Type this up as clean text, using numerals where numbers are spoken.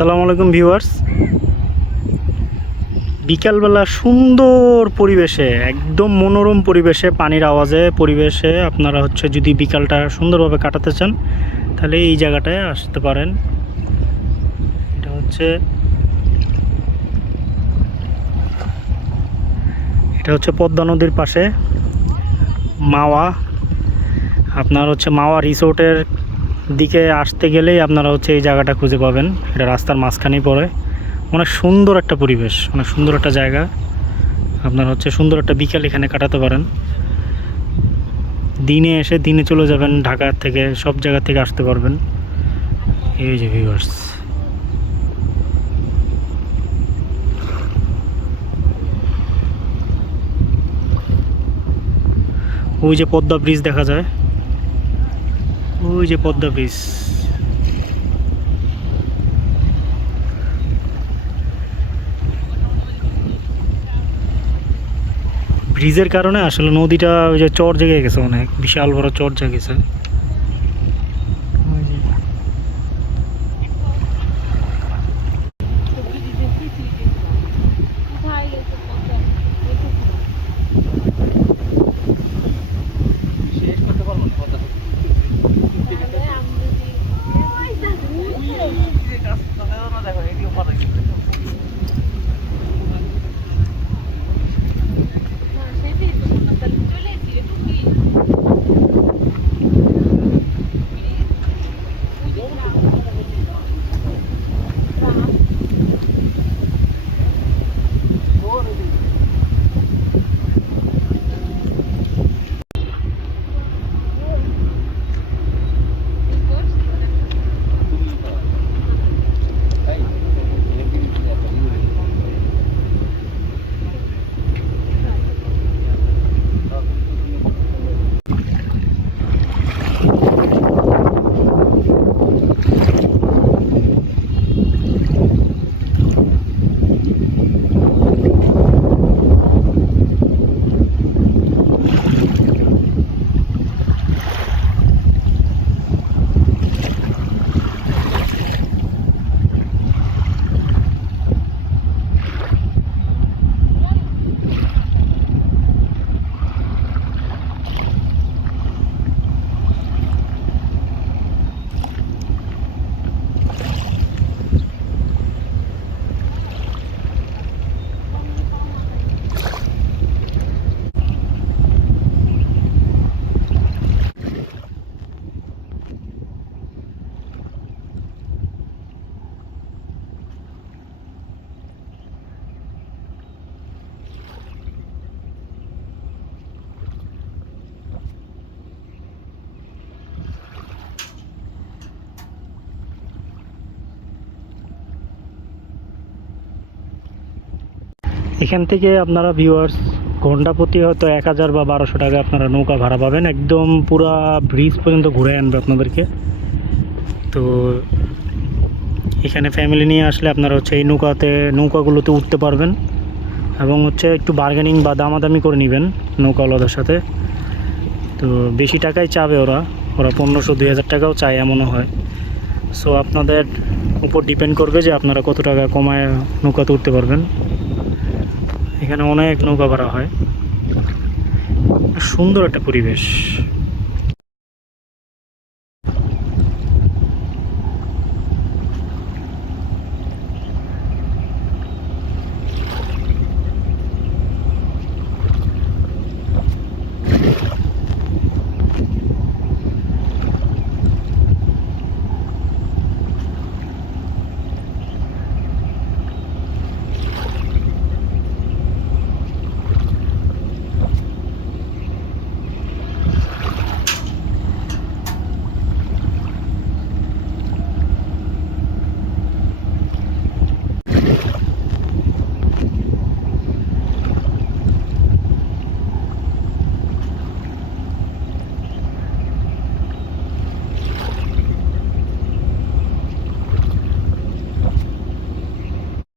আসসালামু আলাইকুম ভিউয়ার্স। বিকালবেলা সুন্দর পরিবেশে, একদম মনোরম পরিবেশে, পানির আওয়াজে পরিবেশে আপনারা যদি বিকালটা সুন্দরভাবে কাটাতে চান তাহলে এই জায়গাটায় আসতে পারেন। এটা হচ্ছে পদ্মা নদীর পাশে মাওয়া। আপনার মাওয়া রিসোর্টের দিকে আসতে গেলেই আপনারা এই জায়গাটা খুঁজে পাবেন। এটা রাস্তার মাঝখানেই পড়ে। অনেক সুন্দর একটা পরিবেশ, অনেক সুন্দর একটা জায়গা। আপনার সুন্দর একটা বিকাল এখানে কাটাতে পারেন। দিনে এসে দিনে চলে যাবেন, ঢাকা থেকে সব জায়গা থেকে আসতে পারবেন। এই যে ভিউয়ার্স, ওই যে পদ্মা ব্রিজ দেখা যায়, ওই যে পদ্মা ব্রিজ। ব্রিজের কারণে আসলে নদীটা ওই যে চর জেগে গেছে, অনেক বিশাল বড় চর জেগেছে। এখান থেকে আপনারা ভিউয়ার্স ঘন্টা প্রতি হয়তো 1000 বা 1200 টাকা আপনারা নৌকা ভাড়া পাবেন। একদম পুরা ব্রিজ পর্যন্ত ঘুরে আনবে আপনাদেরকে। তো এখানে ফ্যামিলি নিয়ে আসলে আপনারা এই নৌকাগুলোতে উঠতে পারবেন এবং একটু বার্গেনিং বা দামাদামি করে নেবেন নৌকাওয়ালাদের সাথে। তো বেশি টাকাই চাবে ওরা 1500-2000 টাকাও চায়, এমনও হয়। সো আপনাদের উপর ডিপেন্ড করবে যে আপনারা কত টাকা কমায় নৌকাতে উঠতে পারবেন। এখানে অনেক নৌকা ভাড়া হয়। সুন্দর একটা পরিবেশ।